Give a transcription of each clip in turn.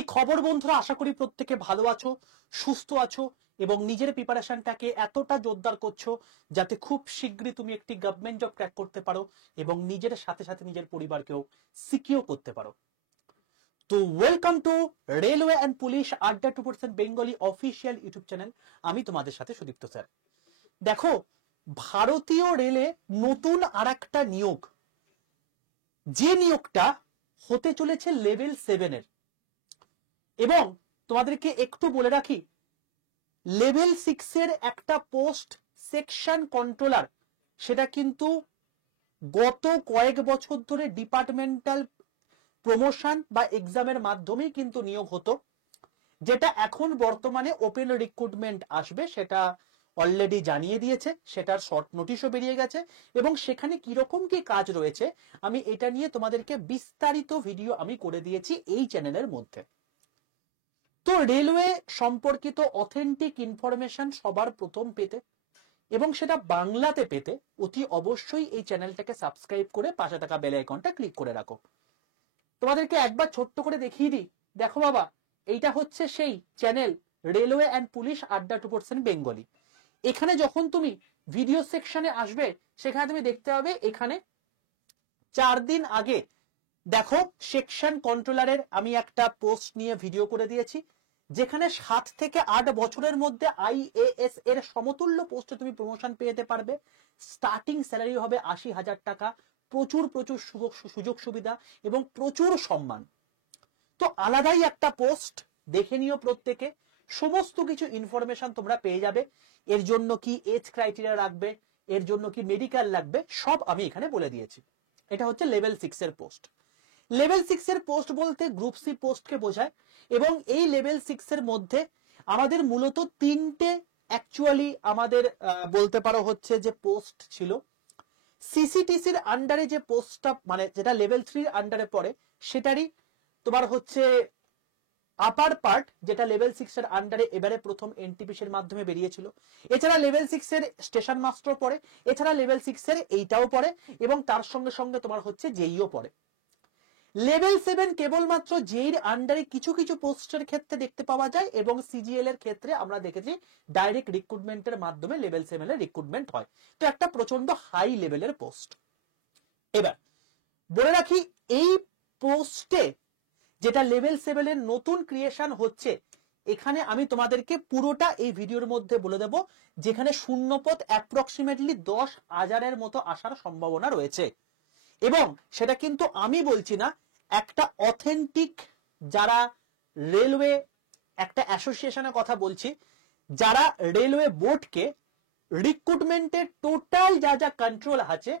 কি খবর বন্ধুরা, আশা করি প্রত্যেকে ভালো আছো, সুস্থ আছো এবং নিজের প্রিপারেশনটাকে এতটা জোরদার করছো যাতে খুব শীঘ্রই তুমি একটি গভর্নমেন্ট জব ক্র্যাক করতে পারো এবং নিজের সাথে সাথে নিজের পরিবারকেও সিকিউর করতে পারো। তো welcome to railway and police আড্ডা 2% বেঙ্গলি অফিসিয়াল ইউটিউব চ্যানেল। আমি তোমাদের সাথে সুদীপ্ত স্যার। দেখো, ভারতীয় রেলে নতুন আরেকটা নিয়োগ, যে নিয়োগটা হতে চলেছে লেভেল 7 এর। এবং তোমাদেরকে একটু বলে রাখি, লেভেল 6 এর একটা পোস্ট সেকশন কন্ট্রোলার, সেটা কিন্তু গত কয়েক বছর ধরে ডিপার্টমেন্টাল প্রমোশন বা এক্সামের মাধ্যমেই কিন্তু নিয়োগ হতো, যেটা এখন বর্তমানে ওপেন রিক্রুটমেন্ট আসবে সেটা অলরেডি জানিয়ে দিয়েছে, সেটার শর্ট নোটিশও বেরিয়ে গেছে এবং সেখানে কিরকম কি কাজ রয়েছে আমি এটা নিয়ে তোমাদেরকে বিস্তারিত ভিডিও আমি করে দিয়েছি এই চ্যানেলের মধ্যে। তো রেলওয়ে সম্পর্কিত অথেন্টিক ইনফরমেশন সবার প্রথম পেতে এবং সেটা বাংলাতে পেতে অতি অবশ্যই এই চ্যানেলটাকে সাবস্ক্রাইব করে পাশে থাকা বেল আইকনটা ক্লিক করে রাখো। তোমাদেরকে একবার ছোট্ট করে দেখিয়ে দিই, দেখো বাবা, এইটা হচ্ছে সেই চ্যানেল রেলওয়ে অ্যান্ড পুলিশ আড্ডা 2% বেঙ্গলি। এখানে যখন তুমি ভিডিও সেকশনে আসবে সেখানে তুমি দেখতে পাবে এখানে 4 দিন আগে দেখো সেকশন কন্ট্রোলারের আমি একটা পোস্ট নিয়ে ভিডিও করে দিয়েছি, যেখানে 7 থেকে 8 বছরের মধ্যে আইএএস এর সমতুল্য পোস্টে তুমি প্রমোশন পেয়ে যেতে পারবে। স্টার্টিং স্যালারি হবে 80,000 টাকা, প্রচুর প্রচুর সুযোগ সুবিধা এবং প্রচুর সম্মান। তো আলাদাই একটা পোস্ট, দেখে নিও প্রত্যেকে, সমস্ত কিছু ইনফরমেশন তোমরা পেয়ে যাবে। এর জন্য কি এজ ক্রাইটেরিয়া রাখবে, এর জন্য কি মেডিকেল লাগবে, সব আমি এখানে বলে দিয়েছি। এটা হচ্ছে লেভেল 6 এর পোস্ট। লেভেল 6 এর পোস্ট বলতে গ্রুপ সি পোস্টকে বোঝায় এবং এই লেভেল 6 এর মধ্যে আমাদের মূলত 3টে অ্যাকচুয়ালি আমাদের বলতে পারো হচ্ছে যে পোস্ট ছিল। সিসিটিসির আন্ডারে যে পোস্টটা, মানে যেটা লেভেল 3 এর আন্ডারে পড়ে, সেটারই তোমার হচ্ছে আপার পার্ট, যেটা লেভেল 6 এর আন্ডারে এবারে প্রথম এনটিপিসির মাধ্যমে বেরিয়েছিল। এছাড়া লেভেল 6 এর স্টেশন মাস্টার পড়ে, এছাড়া লেভেল 6 এর এইটাও পড়ে এবং তার সঙ্গে সঙ্গে তোমার হচ্ছে জেইও পড়ে। লেভেল 7 কেবলমাত্র জেইর আন্ডারে কিছু কিছু পোস্টের ক্ষেত্রে দেখতে পাওয়া যায় এবং সিজিএল এর ক্ষেত্রে আমরা দেখেছি ডাইরেক্ট রিক্রুটমেন্টের মাধ্যমে লেভেল 7 এর রিক্রুটমেন্ট হয়। তো একটা প্রচন্ড হাই লেভেলের পোস্ট। এবার বলে রাখি, এই পোস্টে যেটা লেভেল 7 এর নতুন ক্রিয়েশন হচ্ছে, এখানে আমি তোমাদেরকে পুরোটা এই ভিডিওর মধ্যে বলে দেব, যেখানে শূন্যপদ অ্যাপ্রক্সিমেটলি 10,000-এর মতো আসার সম্ভাবনা রয়েছে। এবং সেটা কিন্তু আমি বলছি না, একটা অথেন্টিক যারা রেলওয়ে একটা অ্যাসোসিয়েশনের কথা বলছি, যারা রেলওয়ে বোর্ডকে রিক্রুটমেন্টের টোটাল যা যা কন্ট্রোল আছে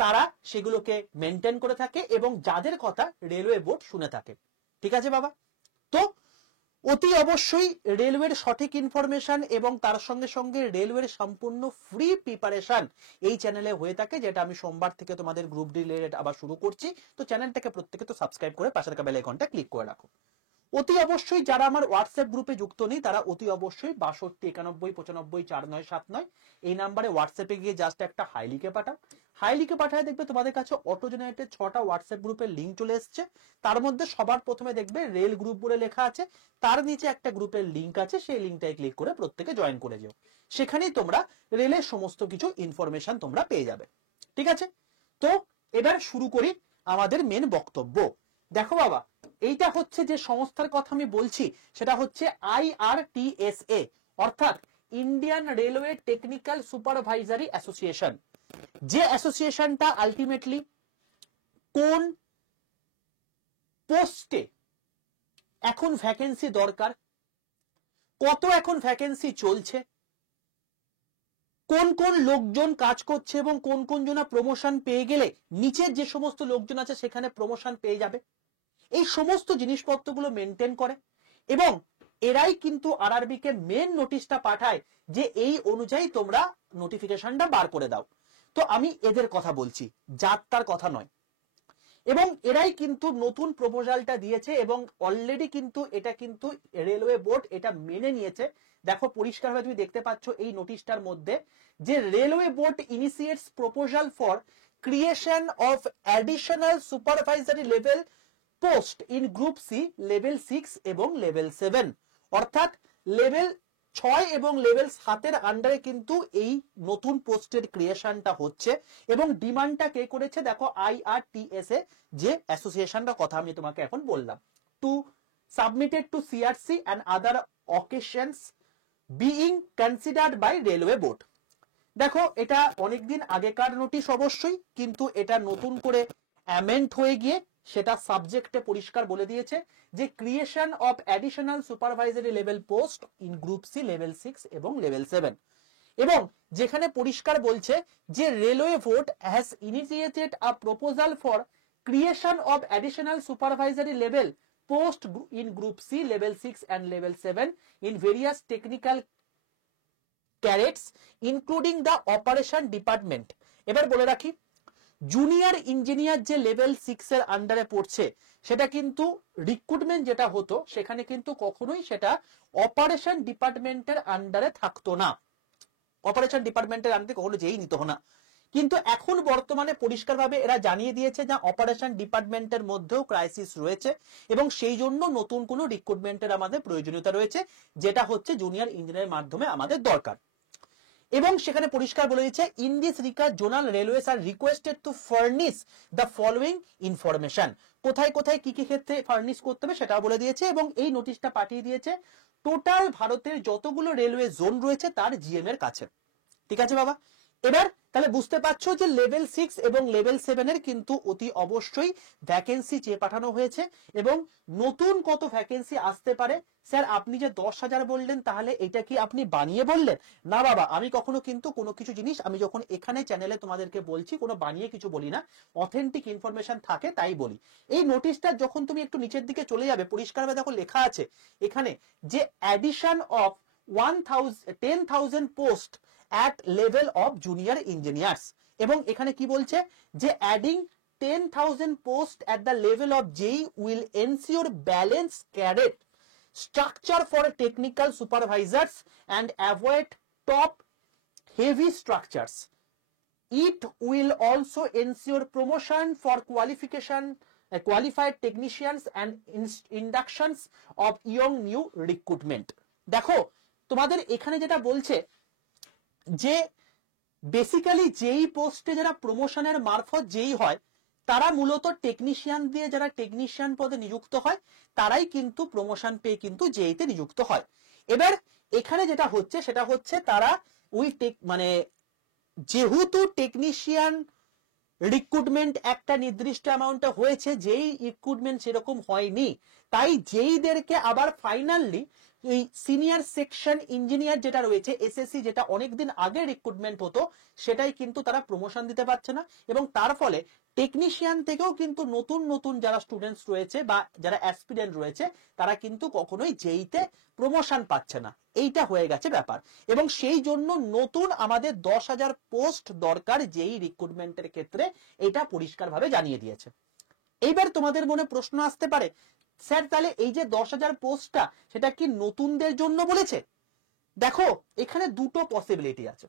তারা সেগুলোকে মেনটেন করে থাকে এবং যাদের কথা রেলওয়ে বোর্ড শুনে থাকে। ঠিক আছে বাবা? তো অতি অবশ্যই রেলওয়ের সঠিক ইনফরমেশন এবং তার সঙ্গে সঙ্গে রেলওয়ের সম্পূর্ণ ফ্রি প্রিপারেশন এই চ্যানেলে হয়ে থাকে, যেটা আমি সোমবার থেকে তোমাদের গ্রুপ ডি রিলেটেড আবার শুরু করছি। তো চ্যানেলটাকে প্রত্যেকে তো সাবস্ক্রাইব করে পাশে থাকা বেল আইকনটা ক্লিক করে রাখো। অতি অবশ্যই যারা আমার হোয়াটসঅ্যাপ গ্রুপে যুক্ত নেই তারা অতি অবশ্যই 62 91 95 4979 এই নাম্বারে হোয়াটসঅ্যাপে গিয়ে জাস্ট একটা হাই লিখে পাঠাও। হাই লিখে পাঠায় দেখবে তোমাদের কাছে অটো জেনারেটেড 6টা হোয়াটসঅ্যাপ গ্রুপের লিঙ্ক চলে এসছে। তার মধ্যে সবার প্রথমে দেখবে রেল গ্রুপ বলে লেখা আছে, তার নিচে একটা গ্রুপের লিঙ্ক আছে, সেই লিঙ্কটায় ক্লিক করে প্রত্যেকে জয়েন করে যাও। সেখানেই তোমরা রেলের সমস্ত কিছু ইনফরমেশন তোমরা পেয়ে যাবে। ঠিক আছে? তো এবার শুরু করি আমাদের মেন বক্তব্য। দেখো বাবা, এইটা হচ্ছে যে সংস্থার কথা আমি বলছি, সেটা হচ্ছে IRTSA, অর্থাৎ Indian railway technical supervisory association. যে অ্যাসোসিয়েশনটা আলটিমেটলি কোন পোস্টে এখন ভ্যাকেন্সি দরকার, কত এখন ভ্যাকেন্সি চলছে, কোন কোন লোকজন কাজ করছে এবং কোন কোন জনা প্রমোশন পেয়ে গেলে নিচের যে সমস্ত লোকজন আছে সেখানে প্রমোশন পেয়ে যাবে, এই সমস্ত জিনিসপত্রগুলো মেনটেন করে এবং এরাই কিন্তু আরআরবি কে মেন নোটিশটা পাঠায় যে এই অনুযায়ী তোমরা নোটিফিকেশনটা বার করে দাও। তো আমি এদের কথা বলছি, যাত্রার কথা নয়। এবং এরাই কিন্তু নতুন প্রপোজালটা দিয়েছে এবং অলরেডি কিন্তু এটা কিন্তু রেলওয়ে বোর্ড এটা মেনে নিয়েছে। দেখো পরিষ্কারভাবে তুমি দেখতে পাচ্ছ এই নোটিশটার মধ্যে যে railway board initiates proposal for creation of additional supervisory level post in group C level 6 এবং লেভেল 7, অর্থাৎ লেভেল 6 এবং লেভেল 7 এর আন্ডারে কিন্তু এই নতুন পোস্টের ক্রিয়েশনটা হচ্ছে। এবং ডিমান্ডটা কে করেছে দেখো, IRTSA যে অ্যাসোসিয়েশনটার কথা আমি তোমাকে এখন বললাম, two submitted to CRC and other occasions being considered by railway board. দেখো এটা অনেকদিন আগেকার নোটিশ অবশ্যই, কিন্তু এটা নতুন করে অ্যামেন্ড হয়ে গিয়ে সেটা সাবজেক্টে পরিষ্কার বলে দিয়েছে যে creation of additional supervisory level post in group C level 6 এবং লেভেল 7, এবং যেখানে পরিষ্কার বলছে যে railway board has initiated a proposal for creation of additional supervisory level post in group C level 6 and level 7 in various technical cadres including the operation department. এবার বলে রাখি, junior engineer যে লেভেল 6 এর আন্ডারে পড়ছে সেটা কিন্তু রিক্রুটমেন্ট যেটা হতো সেখানে কিন্তু কখনোই সেটা অপারেশন ডিপার্টমেন্টের আন্ডারে থাকতো না, অপারেশন ডিপার্টমেন্টের আন্ডারে কখনো যেই নিত না। কিন্তু এখন বর্তমানে পরিষ্কারভাবে এরা জানিয়ে দিয়েছে যে অপারেশন ডিপার্টমেন্টের মধ্যেও ক্রাইসিস রয়েছে এবং সেই জন্য নতুন কোনো রিক্রুটমেন্টের আমাদের প্রয়োজনীয়তা রয়েছে, যেটা হচ্ছে জুনিয়র ইঞ্জিনিয়ারের মাধ্যমে আমাদের দরকার। এবং সেখানে পরিষ্কার বলে দিয়েছে, in this regard zonal railways are requested to furnish the following information. কোথায় কোথায় কি কি ক্ষেত্রে ফার্নিশ করতে হবে সেটাও বলে দিয়েছে এবং এই নোটিশটা পাঠিয়ে দিয়েছে টোটাল ভারতের যতগুলো রেলওয়ে জোন রয়েছে তার জিএম এর কাছে। ঠিক আছে বাবা, এবার তাহলে বুঝতে পারছো যে লেভেল 6 এবং লেভেল 7 এর কিন্তু অতি অবশ্যই ভ্যাকেন্সি চেয়ে পাঠানো হয়েছে এবং নতুন কত ভ্যাকেন্সি আসতে পারে। স্যার আপনি যে 10,000 বললেন তাহলে এটা কি আপনি বানিয়ে বললেন? না বাবা, আমি কখনো কিন্তু কোনো কিছু জিনিস আমি যখন এখানে চ্যানেলে তোমাদেরকে বলছি কোনো বানিয়ে কিছু বলি না, অথেন্টিক ইনফরমেশন থাকে তাই বলি। এই নোটিশটা যখন তুমি একটু নিচের দিকে চলে যাবে পরিষ্কারভাবে দেখো লেখা আছে এখানে যে addition of 10,000 post at level of junior engineers, এবং এখানে কি বলছে যে adding 10,000 post at the level of JEE will ensure balanced cadet structure for technical supervisors and avoid top heavy structures. It will also ensure promotion for qualified technicians and inductions of young new recruitment. দেখো তোমাদের এখানে যেটা বলছে যে basically যেই পোস্টে যারা প্রমোশনের মারফত যেই হয় তারা মূলত টেকনিশিয়ান দিয়ে যারা টেকনিশিয়ান পদে নিযুক্ত হয় তারাই কিন্তু প্রমোশন পেয়ে কিন্তু জেইতে নিযুক্ত হয়। এবার এখানে যেটা হচ্ছে সেটা হচ্ছে তারা ওই মানে যেহেতু টেকনিশিয়ান রিক্রুটমেন্ট একটা নির্দিষ্ট অ্যামাউন্টে হয়েছে, যেই রিক্রুটমেন্ট সেরকম হয়নি, তাই যেইদেরকে আবার ফাইনালি এই সিনিয়র সেকশন ইঞ্জিনিয়ার যেটা রয়েছে এসএসসি, যেটা অনেকদিন আগে রিক্রুটমেন্ট হতো সেটাই কিন্তু তারা প্রমোশন দিতে পারছে না এবং তার ফলে টেকনিশিয়ান থেকেও কিন্তু নতুন নতুন যারা স্টুডেন্টস রয়েছে বা যারা অ্যাসপিরেন্ট রয়েছে তারা কিন্তু কখনোই যেইতে প্রমোশন পাচ্ছে না, এইটা হয়ে গেছে ব্যাপার। এবং সেই জন্য নতুন আমাদের 10,000 পোস্ট দরকার যেই রিক্রুটমেন্টের ক্ষেত্রে, এটা পরিষ্কারভাবে জানিয়ে দিয়েছে। এইবার তোমাদের মনে প্রশ্ন আসতে পারে, স্যার তাহলে এই যে 10,000 পোস্টটা সেটা কি নতুনদের জন্য বলেছে? দেখো এখানে দুটো পসিবিলিটি আছে।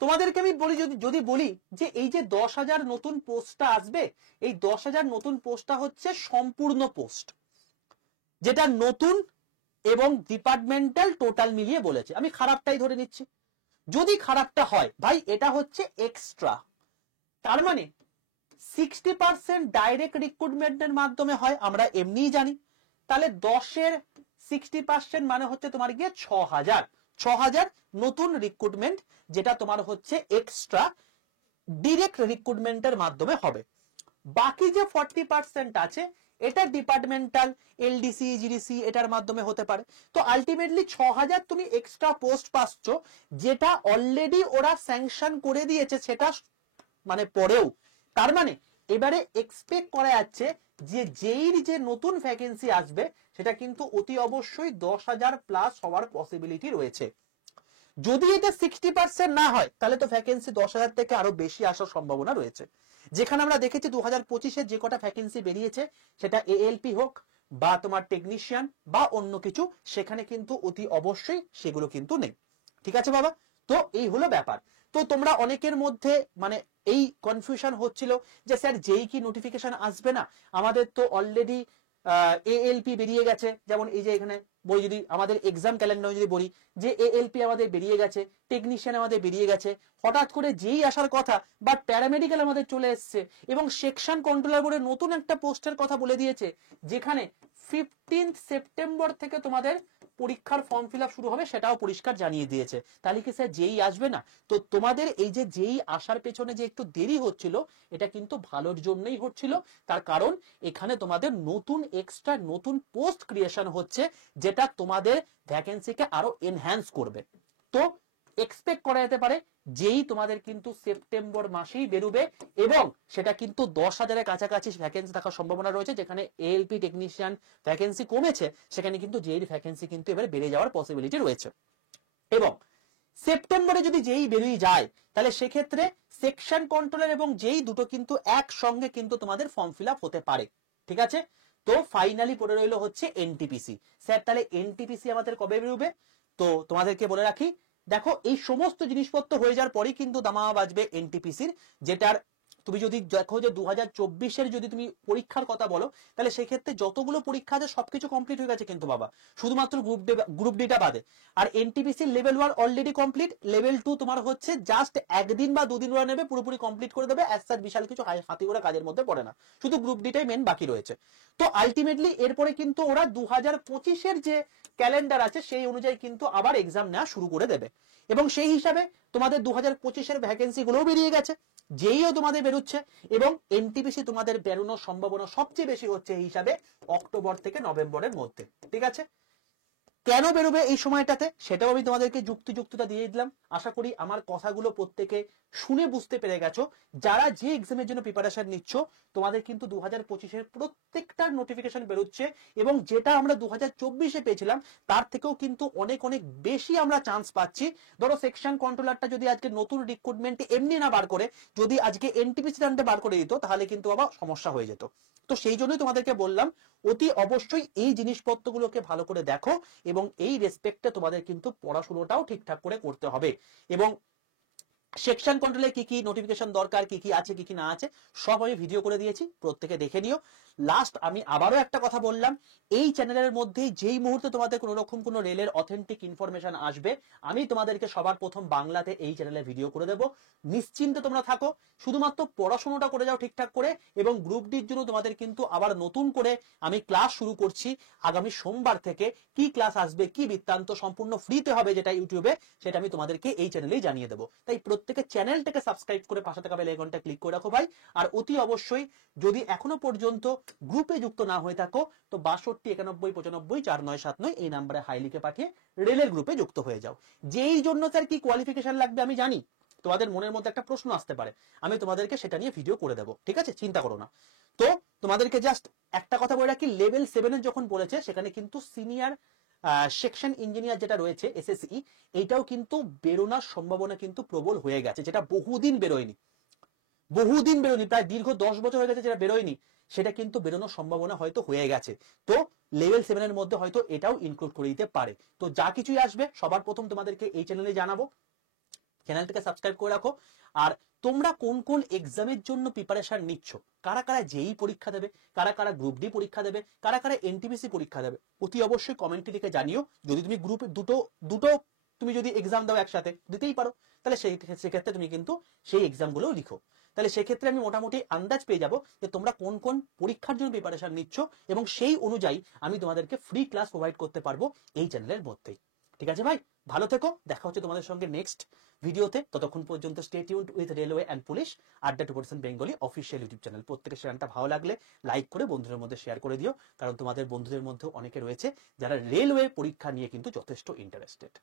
তোমাদেরকে আমি বলি, যদি বলি যে এই যে 10,000 নতুন পোস্টটা আসবে, এই 10,000 নতুন পোস্টটা হচ্ছে সম্পূর্ণ পোস্ট, যেটা নতুন এবং ডিপার্টমেন্টাল টোটাল মিলিয়ে বলেছে। আমি খারাপটাই ধরে নিচ্ছি, যদি খারাপটা হয় ভাই এটা হচ্ছে এক্সট্রা, তার মানে 60% ডাইরেক্ট রিক্রুটমেন্টের মাধ্যমে হয় আমরা এমনিই জানি, তাহলে 10-এর 60% মানে হচ্ছে তোমার গিয়ে 6,000 নতুন রিক্রুটমেন্ট, যেটা তোমার হচ্ছে এক্সট্রা ডিরেক্ট রিক্রুটমেন্টের মাধ্যমে হবে। বাকি যে 40% আছে এটা ডিপার্টমেন্টাল এলডিসি জিডিসি এটার মাধ্যমে হতে পারে। তো আলটিমেটলি 6,000 তুমি এক্সট্রা পোস্ট পাচ্ছ, যেটা অলরেডি ওরা স্যাংশন করে দিয়েছে সেটা মানে পরেও। তার মানে এবারে এক্সপেক্ট করা যাচ্ছে যে যেই যে নতুন ভ্যাকেন্সি আসবে সেটা কিন্তু অতি অবশ্যই 10,000 প্লাস হওয়ার পসিবিলিটি রয়েছে। যদি এটা 60% না হয় তাহলে তো ভ্যাকেন্সি 10,000 থেকে আরো বেশি আসার সম্ভাবনা রয়েছে। যেখানে আমরা দেখেছি 2025-এ যে কটা ভ্যাকেন্সি বেরিয়েছে সেটা এএলপি হোক বা তোমার টেকনিশিয়ান বা অন্য কিছু, সেখানে কিন্তু অতি অবশ্যই সেগুলো কিন্তু নেই। ঠিক আছে বাবা, তো এই হলো ব্যাপার। তো তোমরা অনেকের মধ্যে মানে এই কনফিউশন হচ্ছিল যে স্যার যেই কি নোটিফিকেশন আসবে না, আমাদের তো অলরেডি এএলপি বেরিয়ে গেছে, যেমন এই যে এখানে বলি যদি আমাদের এক্সাম ক্যালেন্ডার যদি বলি যে এএলপি আমাদের বেরিয়ে গেছে, টেকনিশিয়ান আমাদের বেরিয়ে গেছে, হঠাৎ করে যেই আসার কথা বাট প্যারামেডিক্যাল আমাদের চলে এসছে এবং সেকশন কন্ট্রোলার বোর্ডে নতুন একটা পোস্টের কথা বলে দিয়েছে যেখানে 15 সেপ্টেম্বর থেকে তোমাদের পরীক্ষার ফর্ম ফিল আপ শুরু হবে, সেটাও পরিষ্কার জানিয়ে দিয়েছে। তাহলে কি স্যার যেই আসবে না? তো তোমাদের এই যে যেই আসার পেছনে যে একটু দেরি হচ্ছিল, এটা কিন্তু ভালোর জন্যই হচ্ছিল। তার কারণ এখানে তোমাদের নতুন এক্সট্রা নতুন পোস্ট ক্রিয়েশন হচ্ছে, যেটা তোমাদের ভ্যাকেন্সিকে আরো এনহ্যান্স করবে। তো এক্সপেক্ট করা যেতে পারে যেই তোমাদের কিন্তু সেপ্টেম্বর মাসেই বেরোবে এবং সেটা কিন্তু 10,000-এর কাছাকাছি ভ্যাকেন্সি থাকার সম্ভাবনা রয়েছে। যেখানে এএলপি টেকনিশিয়ান ভ্যাকেন্সি কমেছে, সেখানে কিন্তু জেইর ভ্যাকেন্সি কিন্তু এবার বেড়ে যাওয়ার পসিবিলিটি রয়েছে। এবং সেপ্টেম্বরে যদি যেই বেরিয়ে যায় তাহলে সেক্ষেত্রে সেকশন কন্ট্রোলার এবং যেই দুটো কিন্তু একসঙ্গে কিন্তু তোমাদের ফর্ম ফিল আপ হতে পারে। ঠিক আছে, তো ফাইনালি পড়ে রইল হচ্ছে এনটিপিসি। স্যার তাহলে এনটিপিসি আমাদের কবে বেরোবে? তো তোমাদেরকে বলে রাখি, দেখো এই সমস্ত জিনিসপত্র হয়ে যাওয়ার পরেই কিন্তু দামামা বাজবে এনটিপিসির, যেটার তুমি যদি দেখো যে 2024-এর যদি তুমি পরীক্ষার কথা বলো তাহলে সেক্ষেত্রে যতগুলো পরীক্ষা আছে সবকিছু কমপ্লিট হয়ে গেছে কিন্তু বাবা, শুধুমাত্র গ্রুপ ডিটা বাদে। আর NTPC level 1 already complete, level 2 তোমার হচ্ছে জাস্ট একদিন বা দুদিন ওরা নেবে, পুরোপুরি কমপ্লিট করে দেবে। অ্যাজ সাচ বিশাল কিছু হাতি ঘোড়া কাজের মধ্যে পড়ে না, শুধু গ্রুপ ডিটাই মেন বাকি রয়েছে। তো আলটিমেটলি এরপরে কিন্তু ওরা 2025-এর যে ক্যালেন্ডার আছে সেই অনুযায়ী কিন্তু আবার এক্সাম নেওয়া শুরু করে দেবে। এবং সেই হিসাবে তোমাদের 2025-এর ভ্যাকেন্সি গুলোও বেরিয়ে গেছে, যেইও তোমাদের বেরোচ্ছে। এবং এনটিপিসি তোমাদের বেরোনোর সম্ভাবনা সবচেয়ে বেশি হচ্ছে এই হিসাবে অক্টোবর থেকে নভেম্বরের মধ্যে। ঠিক আছে, কেন বেরোবে এই সময়টাতে সেটাও আমি তোমাদেরকে যুক্তিযুক্ততা দিয়ে দিলাম। আশা করি আমার কথাগুলো প্রত্যেকে শুনে বুঝতে পেরে গেছো। যারা যে এক্সামের জন্য প্রিপারেশন নিচ্ছ, তোমাদের কিন্তু 2025-এর প্রত্যেকটার নোটিফিকেশন বেরোচ্ছে এবং যেটা আমরা 2024-এ পেয়েছিলাম তার থেকেও কিন্তু অনেক অনেক বেশি আমরা চান্স পাচ্ছি। ধরো সেকশন কন্ট্রোলারটা যদি আজকে নতুন রিক্রুটমেন্ট এমনি না বার করে, যদি আজকে এনটিপিসি রানটা বার করে দিত তাহলে কিন্তু আবার সমস্যা হয়ে যেত। তো সেই জন্যই তোমাদেরকে বললাম অতি অবশ্যই এই জিনিসপত্রগুলোকে ভালো করে দেখো এবং এই রেসপেক্টে তোমাদের কিন্তু পড়াশোনাটাও ঠিকঠাক করে করতে হবে। এবং সেকশন কন্ট্রোলে কি কি নোটিফিকেশন দরকার, কি কি আছে কি কি না আছে সব আমি ভিডিও করে দিয়েছি, প্রত্যেকে দেখে নিও। লাস্ট আমি আবারও একটা কথা বললাম, এই চ্যানেলের মধ্যে যেই মুহূর্তে তোমাদের কোনো রকম কোনো রেলের অথেন্টিক ইনফরমেশন আসবে আমি তোমাদেরকে সবার প্রথম বাংলাতে এই চ্যানেলে ভিডিও করে দেবো। নিশ্চিন্তে তোমরা থাকো, শুধুমাত্র পড়াশোনাটা করে যাও ঠিকঠাক করে। এবং গ্রুপ ডির জন্য তোমাদের কিন্তু আবার নতুন করে আমি ক্লাস শুরু করছি আগামী সোমবার থেকে। কি ক্লাস আসবে, কি বৃত্তান্ত, সম্পূর্ণ ফ্রিতে হবে যেটা ইউটিউবে, সেটা আমি তোমাদেরকে এই চ্যানেলেই জানিয়ে দেবো। তাই প্রত্যেকে চ্যানেলটাকে সাবস্ক্রাইব করে পাশে থাকা বেল আইকনটা ক্লিক করে রাখো ভাই। আর অতি অবশ্যই যদি এখনো পর্যন্ত গ্রুপে যুক্ত না হয়ে থাকো তো 62 91 95 4979 এই নাম্বারে হাই লিখে পাঠিয়ে রেলের গ্রুপে যুক্ত হয়ে যাও। যেই জন্য স্যার কি কোয়ালিফিকেশন লাগবে আমি জানি, তোমাদের মনের মধ্যে একটা প্রশ্ন আসতে পারে, আমি তোমাদেরকে সেটা নিয়ে ভিডিও করে দেবো, ঠিক আছে, চিন্তা করো না। তো তোমাদেরকে জাস্ট একটা কথা বলে রাখি, লেভেল 7-এর যখন বলেছে সেখানে কিন্তু সিনিয়র সেকশন ইঞ্জিনিয়ার যেটা রয়েছে এসএসই, এইটাও কিন্তু বেরোনোর সম্ভাবনা কিন্তু প্রবল হয়ে গেছে, যেটা বহুদিন বেরোয়নি, প্রায় দীর্ঘ 10 বছর হয়ে গেছে যেটা বেরোয়নি, সেটা কিন্তু বেরোনোর সম্ভাবনা হয়তো হয়ে গেছে। তো লেভেল 7-এর মধ্যে হয়তো এটাও ইনক্লুড করে দিতে পারে। তো যা কিছুই আসবে সবার প্রথম তোমাদেরকে এই চ্যানেলে জানাবো, চ্যানেলটাকে সাবস্ক্রাইব করে রাখো। আর তোমরা কোন কোন এক্সামের জন্য প্রিপারেশন নিচ্ছ, কারা কারা যেই পরীক্ষা দেবে, কারা কারা গ্রুপ ডি পরীক্ষা দেবে, কারা কারা এনটিপিসি পরীক্ষা দেবে, অতি অবশ্যই কমেন্টে লিখে জানিও। যদি তুমি গ্রুপে দুটো তুমি যদি এক্সাম দাও একসাথে দিতেই পারো, তাহলে সেক্ষেত্রে তুমি কিন্তু সেই এক্সামগুলো লিখো। তাহলে সেক্ষেত্রে আমি মোটামুটি আন্দাজ পেয়ে যাবো যে তোমরা কোন কোন পরীক্ষার জন্য প্রিপারেশন নিচ্ছ এবং সেই অনুযায়ী আমি তোমাদেরকে ফ্রি ক্লাস প্রোভাইড করতে পারবো এই চ্যানেলের মধ্যেই। ঠিক আছে ভাই, ভালো থেকো, দেখা হচ্ছে তোমাদের সঙ্গে নেক্সট ভিডিওতে। ততক্ষণ পর্যন্ত stay tuned with railway and police আড্ডা 2% বেঙ্গলি অফিসিয়াল ইউটিউব চ্যানেল। প্রত্যেকের চ্যানেলটা ভালো লাগলে লাইক করে বন্ধুদের মধ্যে শেয়ার করে দিও, কারণ তোমাদের বন্ধুদের মধ্যে অনেকে রয়েছে যারা রেলওয়ে পরীক্ষা নিয়ে কিন্তু যথেষ্ট ইন্টারেস্টেড।